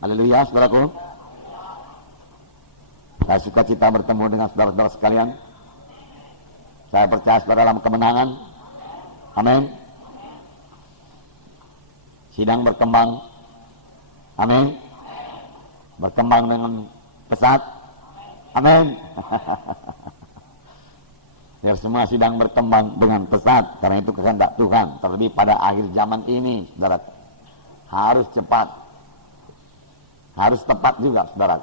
Haleluya, saudaraku. Saya suka cita bertemu dengan saudara-saudara sekalian. Saya percaya saudara dalam kemenangan. Amin. Sidang berkembang. Amin. Berkembang dengan pesat. Amin. Biar semua sidang berkembang dengan pesat, karena itu kehendak Tuhan. Terlebih pada akhir zaman ini, saudara, harus cepat, harus tepat juga, saudara,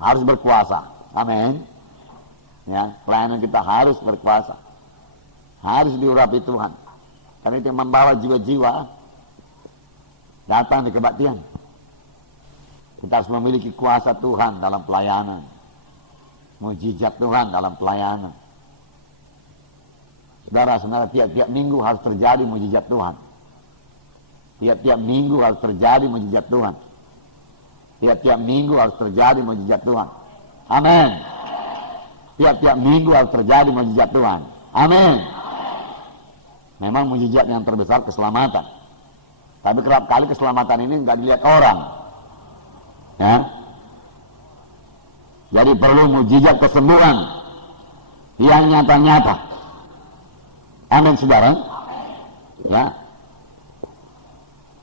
harus berkuasa. Amin. Ya, pelayanan kita harus berkuasa, harus diurapi Tuhan, karena itu yang membawa jiwa-jiwa datang di kebaktian. Kita harus memiliki kuasa Tuhan dalam pelayanan, mujizat Tuhan dalam pelayanan. Saudara, tiap-tiap minggu harus terjadi mujizat Tuhan. Tiap-tiap minggu harus terjadi mujizat Tuhan. Tiap-tiap minggu harus terjadi mujizat Tuhan. Amin. Tiap-tiap minggu harus terjadi mujizat Tuhan. Amin. Memang mujizat yang terbesar keselamatan. Tapi kerap kali keselamatan ini nggak dilihat orang. Ya. Jadi perlu mujizat kesembuhan yang nyata-nyata. Amin, saudara. Ya.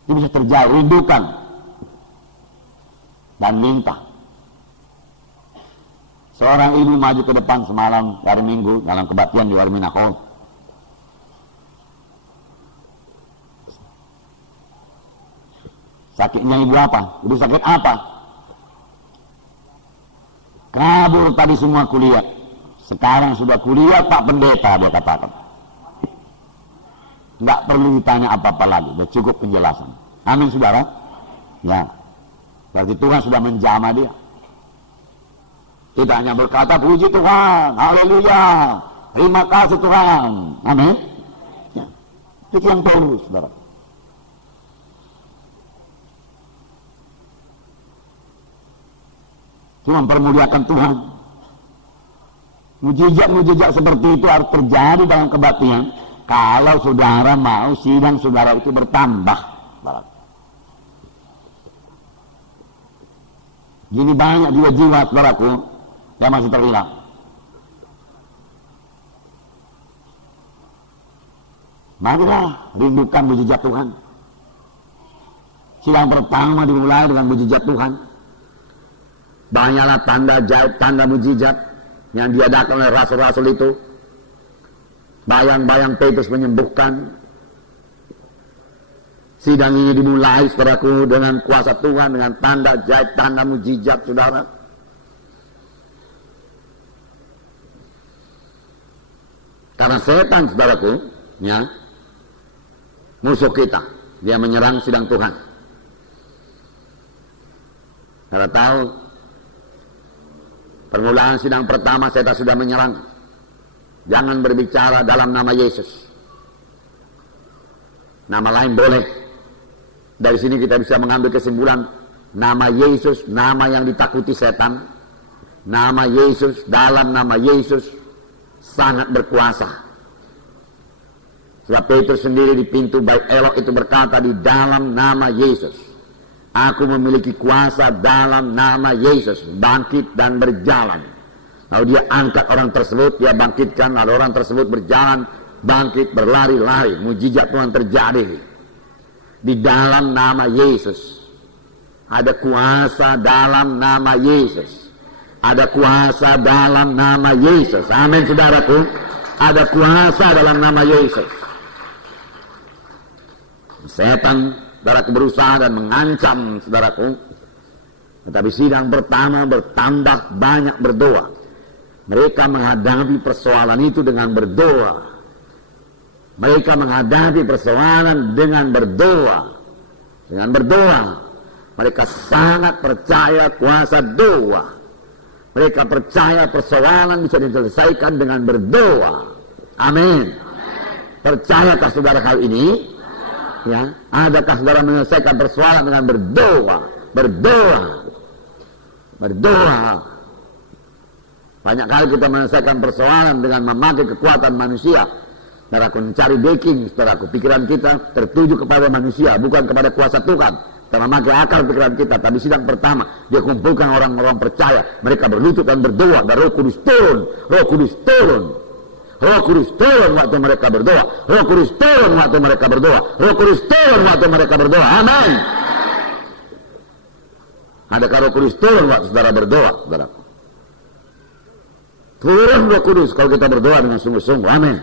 Itu bisa terjadi, rindukan dan minta. Seorang ibu maju ke depan semalam hari Minggu dalam kebaktian di Warminako. Sakitnya ibu apa? Ibu sakit apa? Kabur tadi semua kuliah. Sekarang sudah kuliah Pak Pendeta, dia katakan. Nggak perlu ditanya apa-apa lagi, sudah cukup penjelasan. Amin, saudara. Ya, berarti Tuhan sudah menjamah dia. Tidak hanya berkata puji Tuhan, haleluya, terima kasih Tuhan. Amin. Ya, itu yang perlu, saudara. Cuma mempermuliakan Tuhan. Mujizat-mujizat seperti itu harus terjadi dalam kebaktian. Kalau saudara mau sidang saudara itu bertambah. Gini banyak jiwa-jiwa saudaraku yang masih terhilang. Marilah rindukan mujizat Tuhan. Sidang pertama dimulai dengan mujizat Tuhan. Banyaklah tanda ajaib, tanda mujizat yang diadakan oleh rasul-rasul itu. Bayang-bayang Petrus menyembuhkan. Sidang ini dimulai, saudaraku, dengan kuasa Tuhan, dengan tanda ajaib, tanda mujizat, saudara. Karena setan, saudaraku, ya, musuh kita, dia menyerang sidang Tuhan. Saudara tahu, permulaan sidang pertama setan sudah menyerang. Jangan berbicara dalam nama Yesus. Nama lain boleh. Dari sini kita bisa mengambil kesimpulan, nama Yesus, nama yang ditakuti setan. Nama Yesus, dalam nama Yesus sangat berkuasa. Sebab Petrus sendiri di pintu Bait Elok itu berkata, di dalam nama Yesus aku memiliki kuasa dalam nama Yesus, bangkit dan berjalan. Lalu dia angkat orang tersebut, dia bangkitkan, lalu orang tersebut berjalan, bangkit, berlari-lari. Mujizat Tuhan terjadi. Di dalam nama Yesus. Ada kuasa dalam nama Yesus. Ada kuasa dalam nama Yesus. Amin, saudaraku. Ada kuasa dalam nama Yesus. Setan, saudaraku, berusaha dan mengancam, saudaraku. Tetapi sidang pertama bertambah banyak berdoa. Mereka menghadapi persoalan itu dengan berdoa. Mereka menghadapi persoalan dengan berdoa. Dengan berdoa. Mereka sangat percaya kuasa doa. Mereka percaya persoalan bisa diselesaikan dengan berdoa. Amin. Percayakah saudara hal ini? Ya, adakah saudara menyelesaikan persoalan dengan berdoa? Berdoa. Berdoa. Banyak kali kita menyelesaikan persoalan dengan memakai kekuatan manusia. Saudaraku, mencari backing, saudaraku. Pikiran kita tertuju kepada manusia, bukan kepada kuasa Tuhan. karena memakai akal pikiran kita. Tapi sidang pertama dia kumpulkan orang-orang percaya, mereka berlutut dan berdoa, dan Roh Kudus turun. Roh Kudus turun. Roh Kudus turun waktu mereka berdoa. Roh Kudus turun waktu mereka berdoa. Roh Kudus turun waktu mereka berdoa. Amin. Adakah Roh Kudus turun waktu saudara berdoa, saudaraku? Turun Roh Kudus kalau kita berdoa dengan sungguh-sungguh. Amin.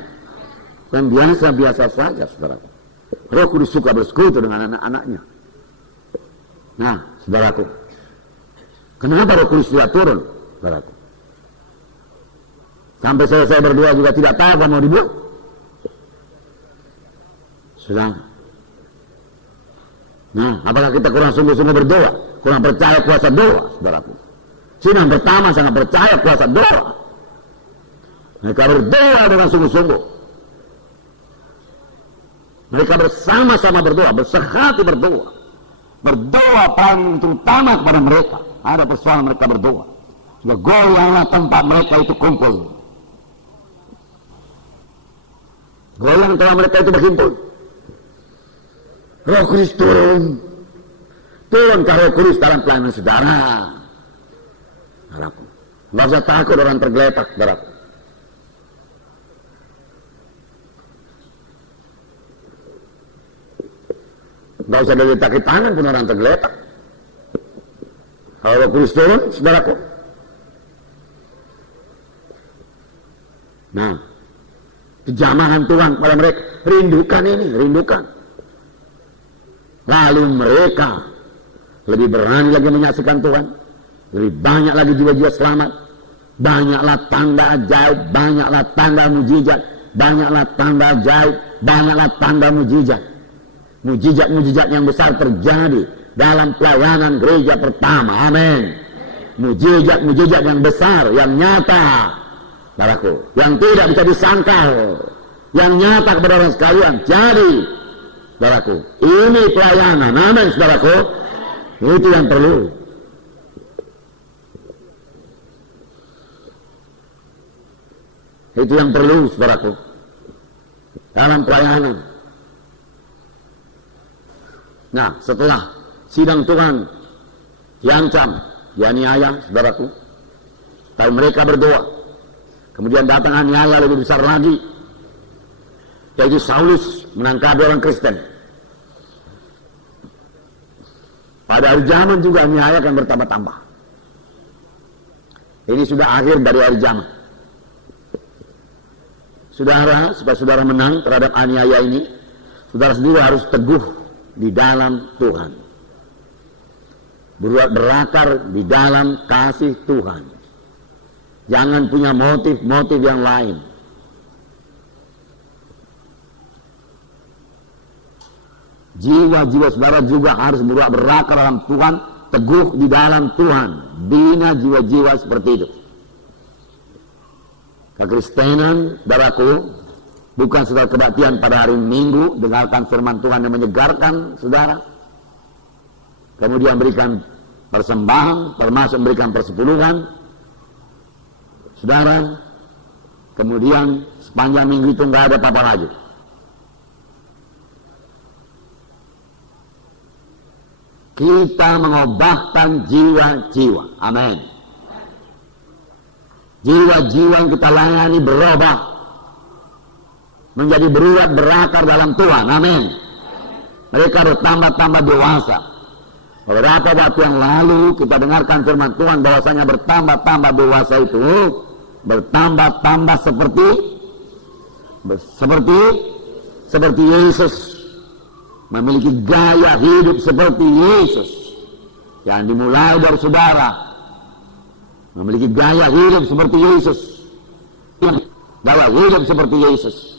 Kan biasa-biasa saja, saudaraku. Roh Kudus suka bersekutu dengan anak-anaknya. Nah, saudaraku, kenapa Roh Kudus tidak turun, saudaraku? Sampai saya berdua juga tidak tahu apa mau dibuat. Sudah. Nah, apakah kita kurang sungguh-sungguh berdoa? Kurang percaya kuasa doa, saudaraku? Sidang pertama sangat percaya kuasa doa. Mereka berdoa dengan sungguh-sungguh. Mereka bersama-sama berdoa, bersehati berdoa. Berdoa paling terutama kepada mereka. Ada persoalan mereka berdoa. Sudah goyanglah tempat mereka itu kumpul. Goyang tempat mereka itu berhimpun. Roh Kudus turun. Turunkah Roh Kudus dalam pelayanan saudara? Saudaraku, nggak usah takut orang tergeletak, saudaraku. Nggak usah diletaki tangan pun orang tergeletak. Kalau Roh Kudus turun, saudaraku. Nah, kejamahan Tuhan pada mereka, rindukan ini, rindukan. Lalu mereka lebih berani lagi menyaksikan Tuhan, lebih banyak lagi jiwa-jiwa selamat, banyaklah tanda ajaib, banyaklah tanda mujizat, banyaklah tanda ajaib, banyaklah tanda mujizat. Mujizat-mujizat yang besar terjadi dalam pelayanan gereja pertama. Amin. Mujizat-mujizat yang besar, yang nyata, saudaraku, yang tidak bisa disangkal, yang nyata kepada orang sekalian. Jadi, saudaraku, ini pelayanan. Amin, saudaraku. Itu yang perlu. Itu yang perlu, saudaraku, dalam pelayanan. Nah, setelah sidang Tuhan diancam, dianiaya, saudaraku, tapi mereka berdoa. Kemudian datang aniaya lebih besar lagi, yaitu Saulus menangkap orang Kristen. Pada hari zaman juga aniaya akan bertambah-tambah. Ini sudah akhir dari hari zaman. Saudara, supaya saudara menang terhadap aniaya ini, saudara sendiri harus teguh di dalam Tuhan, berakar di dalam kasih Tuhan. Jangan punya motif-motif yang lain. Jiwa-jiwa saudara juga harus berakar dalam Tuhan, teguh di dalam Tuhan. Bina jiwa-jiwa seperti itu. Kekristenan, saudaraku, bukan sekedar kebaktian pada hari Minggu, dengarkan firman Tuhan yang menyegarkan saudara, kemudian berikan persembahan, termasuk berikan persepuluhan, saudara, kemudian sepanjang minggu itu nggak ada apa-apa lagi. Kita mengobahkan jiwa-jiwa. Amin. Jiwa-jiwa yang kita layani berubah menjadi berurat berakar dalam Tuhan. Amin. Mereka bertambah-tambah dewasa. Beberapa waktu yang lalu kita dengarkan firman Tuhan bahwasanya bertambah-tambah dewasa itu bertambah-tambah seperti Yesus, memiliki gaya hidup seperti Yesus. Yang dimulai dari saudara memiliki gaya hidup seperti Yesus, gaya hidup seperti Yesus.